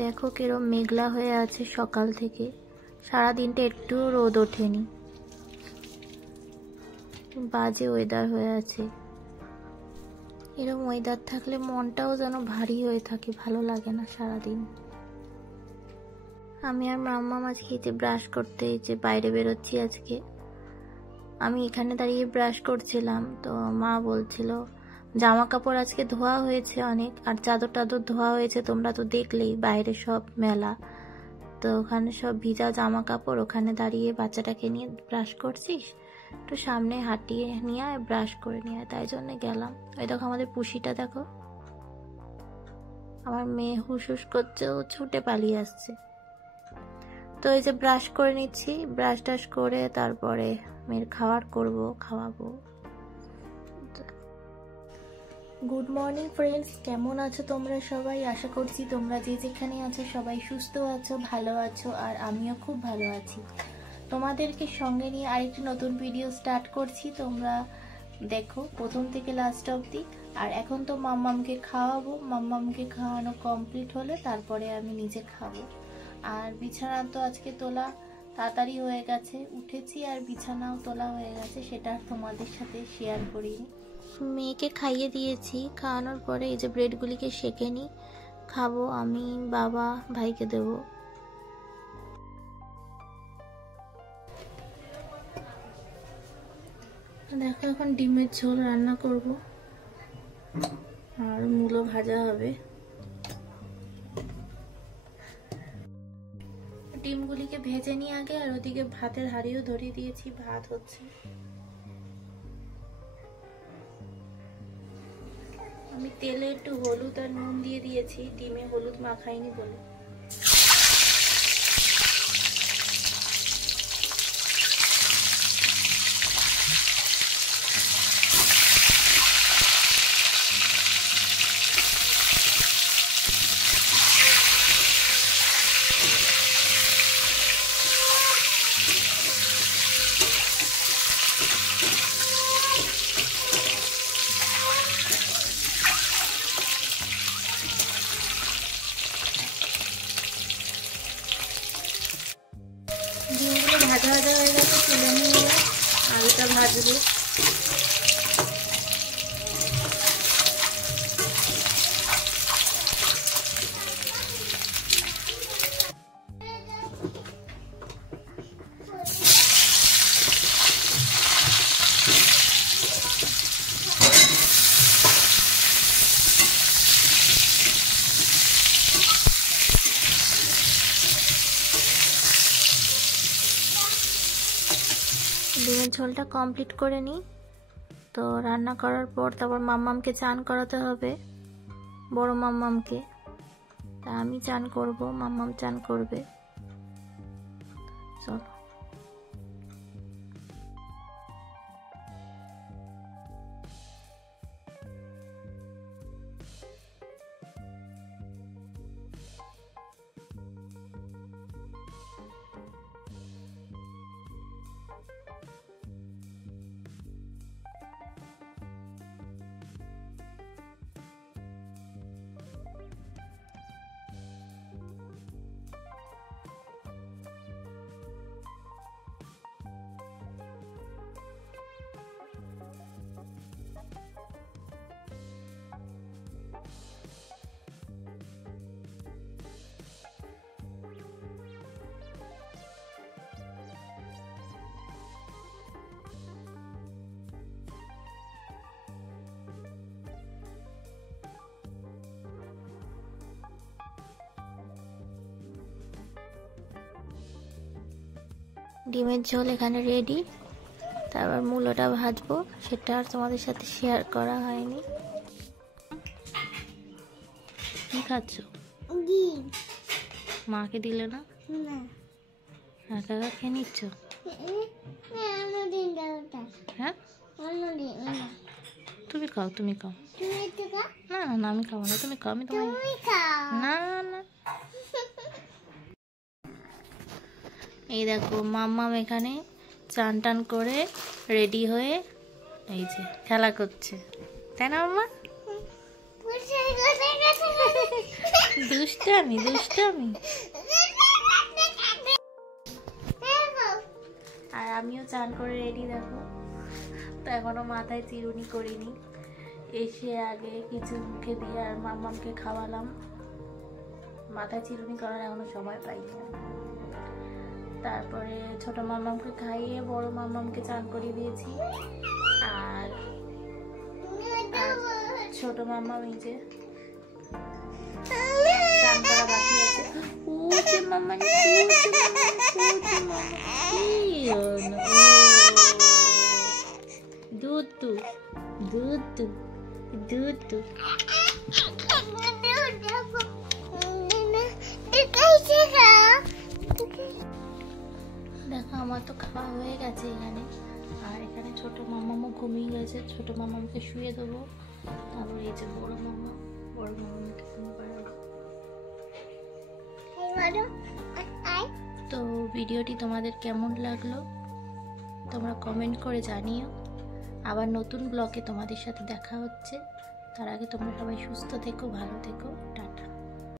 দেখো কিরম মেঘলা হয়ে আছে সকাল থেকে, সারা দিনটা একটু রোদ ওঠেনি, বাজে ওয়েদার হয়ে আছে। এরকম ওয়েদার থাকলে মনটাও যেন ভারী হয়ে থাকে, ভালো লাগে না সারাদিন। আমি আর মাম্মা আজকে ব্রাশ করতে বাইরে বেরোচ্ছি আজকে। আমি এখানে দাঁড়িয়ে ব্রাশ করছিলাম, তো মা বলছিল জামা কাপড় আজকে ধোয়া হয়েছে অনেক, আর চাদর টাদর ধোয়া হয়েছে, তোমরা তো দেখলেই বাইরে সব মেলা, তো ওখানে সব ভিজা জামা কাপড়, ওখানে দাঁড়িয়ে বাচ্চাটাকে নিয়ে ব্রাশ করছিস, একটু সামনে হাঁটিয়ে নিয়ে আয়, ব্রাশ করে নিয়ে আয়। তাই জন্য গেলাম। ওই দেখো আমাদের পুষিটা দেখো, আমার মেয়ে হুস হুস করছে, ও ছুটে পালিয়ে আসছে। তো এই যে ব্রাশ করে নিচ্ছি, ব্রাশ টাশ করে তারপরে মেয়ের খাওয়াবো। গুড মর্নিং ফ্রেন্ডস, কেমন আছো তোমরা সবাই? আশা করছি তোমরা যে যেখানে আছো সবাই সুস্থ আছো, ভালো আছো, আর আমিও খুব ভালো আছি। তোমাদেরকে সঙ্গে নিয়ে আরেকটি নতুন ভিডিও স্টার্ট করছি, তোমরা দেখো প্রথম থেকে লাস্ট অবধি। আর এখন তো মাম্মামকে খাওয়াবো, মাম্মামকে খাওয়ানো কমপ্লিট হলে তারপরে আমি নিজে খাবো। আর বিছানা তো আজকে তোলা তাড়াতাড়ি হয়ে গেছে, উঠেছি আর বিছানাও তোলা হয়ে গেছে, সেটা তোমাদের সাথে শেয়ার করিনি। মেয়েকে খাইয়ে দিয়েছি, খাওয়ানোর পরে এই যে ব্রেডগুলিকে সেঁকে নিই, খাবো আমি, বাবা, ভাইকে দেবো। দেখো এখন ডিমের ঝোল রান্না করব, আর মূলো ভাজা হবে। ডিমগুলিকে ভেজে নিয়ে আগে, আর ওদিকে ভাতের হাঁড়িও ধরিয়ে দিয়েছি, ভাত হচ্ছে। আমি তেলে একটু হলুদ আর নুন দিয়ে দিয়েছি, ডিমে হলুদ মাখাইনি বলে। ডিমগুলো ভাজা হয়ে গেছে, তুলে নিয়ে আলুটা ভাজবো। ডিমের ঝোলটা কমপ্লিট করে নিই, তো রান্না করার পর তারপর মাম্মামকে চান করাতে হবে, বড় মাম্মামকে। তা আমি চান করব, মাম্মাম চান করবে। চলো। ডিমের ঝোল এখানে রেডি, তারপর মূলোটা ভাজবো, সেটা আর তোমাদের সাথে শেয়ার করা হয়নি। কি খাচ্ছ? মাকে দিলে না? একা একা খেয়ে নিচ্ছ? হ্যাঁ তুমি খাও, তুমি খাও। না না আমি খাবো না, তুমি খাও, আমি তোমার না না। এই দেখো মাম্মাম এখানে চান টান করে রেডি হয়ে এই যে খেলা করছে, তাই না মাম্মা? দুষ্টামি দুষ্টামি। আর আমিও চান করে রেডি, দেখো তো এখনো মাথায় চিরুনি করিনি, এসে আগে কিছু মুখে দিয়ে আর মাম্মামকে খাওয়ালাম। মাথায় চিরুনি করার এখনো সময় পাইনি। তারপরে ছোট মাম্মামকে খাইয়ে বড় মাম্মামকে চান করিয়ে দিয়েছি। আর ছোট মাম্মাম এই যে চান করা বাকি আছে। ওছে মাম্মা দুধ তু দুধ তু দুধ তু। দেখো আমার তো খাওয়া হয়ে গেছে এখানে। আর এখানে ছোট মাম্মামও ঘুমিয়ে গেছে, ছোট মাম্মামকে শুয়ে দেবো। তারপরে এই যে বড় মাম্মা, বড় মাম্মাকে ঘুম পাড়াবো। তো ভিডিওটি তোমাদের কেমন লাগলো তোমরা কমেন্ট করে জানিও। আবার নতুন ব্লগে তোমাদের সাথে দেখা হচ্ছে। তার আগে তোমরা সবাই সুস্থ থেকো, ভালো থেকো, টাটা।